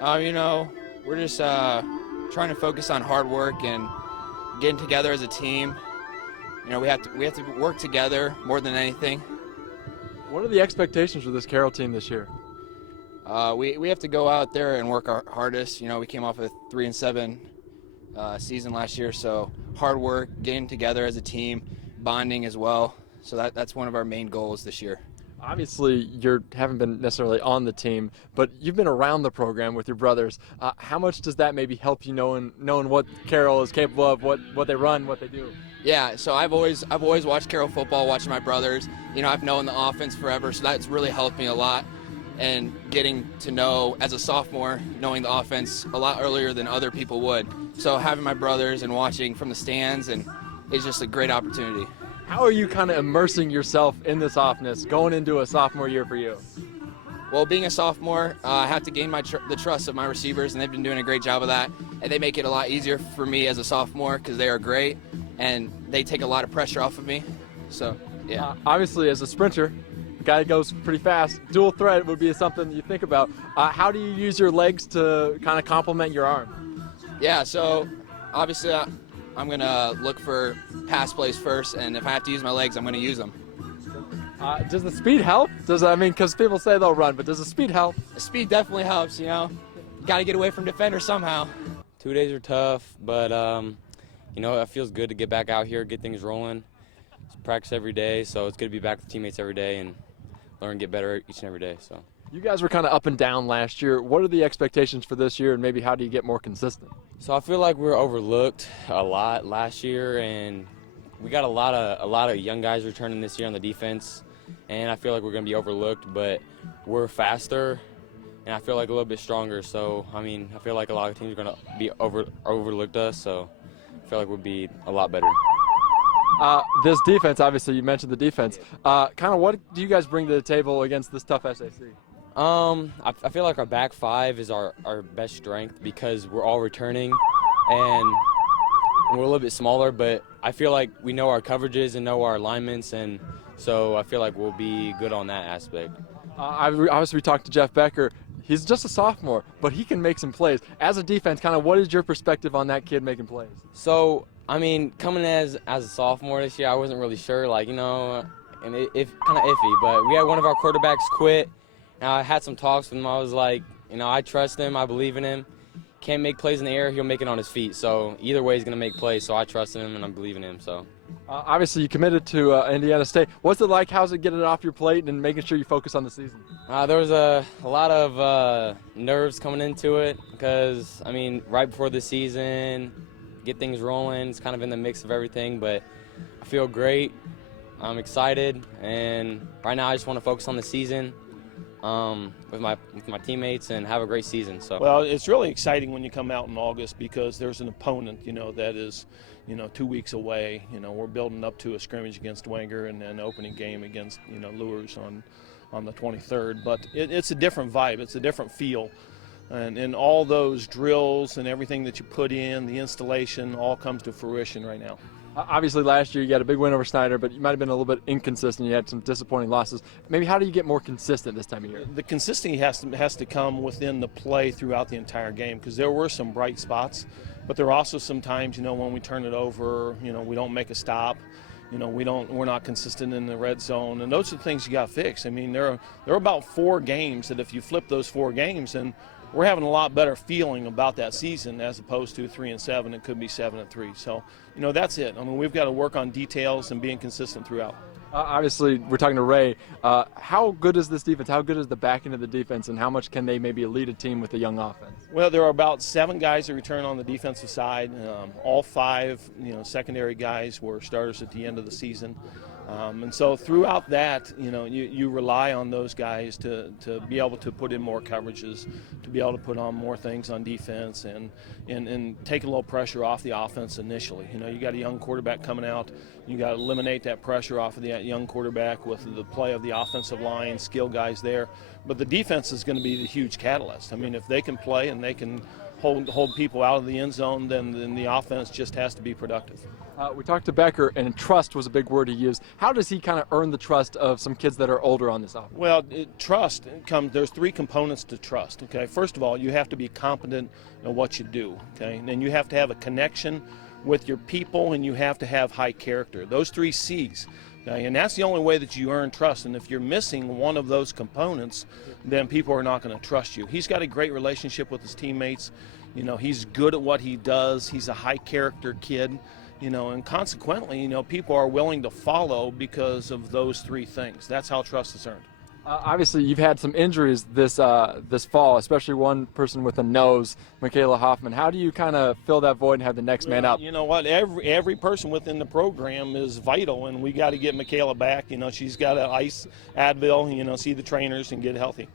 We're just trying to focus on hard work and getting together as a team. We have to work together more than anything. What are the expectations for this Carroll team this year? We have to go out there and work our hardest. We came off a 3-7 season last year, so hard work, getting together as a team, bonding as well. So that's one of our main goals this year. Obviously, you haven't been necessarily on the team, but you've been around the program with your brothers. How much does that maybe help you knowing what Carroll is capable of, what they run, what they do? Yeah, so I've always watched Carroll football, watching my brothers. I've known the offense forever, so that's really helped me a lot. And getting to know, as a sophomore, knowing the offense a lot earlier than other people would. So having my brothers and watching from the stands is just a great opportunity. How are you kind of immersing yourself in this offense going into a sophomore year for you? Well, being a sophomore, I have to gain the trust of my receivers, and they've been doing a great job of that. And they make it a lot easier for me as a sophomore because they are great, and they take a lot of pressure off of me. So, yeah. Obviously, as a sprinter, a guy goes pretty fast. Dual threat would be something you think about. How do you use your legs to kind of complement your arm? Yeah, so obviously I'm going to look for pass plays first, and if I have to use my legs, I'm going to use them. Does the speed help? Because people say they'll run, but does the speed help? The speed definitely helps, Got to get away from defenders somehow. 2 days are tough, but, it feels good to get back out here, get things rolling. Practice every day, so it's good to be back with teammates every day and learn and get better each and every day. So. You guys were kind of up and down last year. What are the expectations for this year, and maybe how do you get more consistent? So I feel like we were overlooked a lot last year, and we got a lot of young guys returning this year on the defense, and I feel like we're going to be overlooked, but we're faster, and I feel like a little bit stronger. So, I feel like a lot of teams are going to be overlooked us, so I feel like we'll be a lot better. This defense, obviously, you mentioned the defense. Kind of what do you guys bring to the table against this tough SAC? I feel like our back five is our best strength because we're all returning and we're a little bit smaller, but I feel like we know our coverages and know our alignments, and so I feel like we'll be good on that aspect. Obviously, we talked to Jeff Becker. He's just a sophomore, but he can make some plays. As a defense, kind of what is your perspective on that kid making plays? So, coming as a sophomore this year, I wasn't really sure, and it's kind of iffy, but we had one of our quarterbacks quit. Now, I had some talks with him. I was like, I trust him. I believe in him. Can't make plays in the air. He'll make it on his feet. So either way, he's going to make plays. So I trust in him, and I believe in him. So. Obviously, you committed to Indiana State. What's it like? How's it getting it off your plate and making sure you focus on the season? There was a lot of nerves coming into it because, right before the season, get things rolling. It's kind of in the mix of everything, but I feel great. I'm excited, and right now I just want to focus on the season with my teammates and have a great season. So. Well, it's really exciting when you come out in August because there's an opponent, that is, 2 weeks away. We're building up to a scrimmage against Wenger and an opening game against, Lures on the 23rd. But it's a different vibe. It's a different feel. And all those drills and everything that you put in, the installation, all comes to fruition right now. Obviously, last year you got a big win over Snyder, but you might have been a little bit inconsistent. You had some disappointing losses. Maybe how do you get more consistent this time of year? The consistency has to come within the play throughout the entire game because there were some bright spots, but there are also some times, when we turn it over, we don't make a stop. We're not consistent in the red zone, and those are the things you got to fix. There are about 4 games that if you flip those 4 games, and we're having a lot better feeling about that season as opposed to 3-7. It could be 7-3. So, that's it. We've got to work on details and being consistent throughout. Obviously, we're talking to Ray. How good is this defense? How good is the back end of the defense, and how much can they maybe lead a team with a young offense? Well, there are about 7 guys that return on the defensive side. All 5, secondary guys were starters at the end of the season. And so throughout that, you rely on those guys to be able to put in more coverages, to be able to put on more things on defense and take a little pressure off the offense initially. You got a young quarterback coming out. You got to eliminate that pressure off of that young quarterback with the play of the offensive line, skill guys there. But the defense is going to be the huge catalyst. If they can play and they can hold people out of the end zone, then the offense just has to be productive. We talked to Becker, and trust was a big word he used. How does he kind of earn the trust of some kids that are older on this offense? Well, trust comes. There's three components to trust. Okay, first of all, you have to be competent in what you do. Okay, and then you have to have a connection with your people, and you have to have high character. Those three C's. Okay, and that's the only way that you earn trust. And if you're missing one of those components, then people are not going to trust you. He's got a great relationship with his teammates. You know, he's good at what he does. He's a high character kid. You know, and consequently, you know, people are willing to follow because of those three things. That's how trust is earned. Obviously, you've had some injuries this fall, especially one person with a nose, Michaela Hoffman. How do you kind of fill that void and have the next man up? You know what? Every person within the program is vital, and we got to get Michaela back. You know, she's got to ice Advil, you know, see the trainers and get healthy.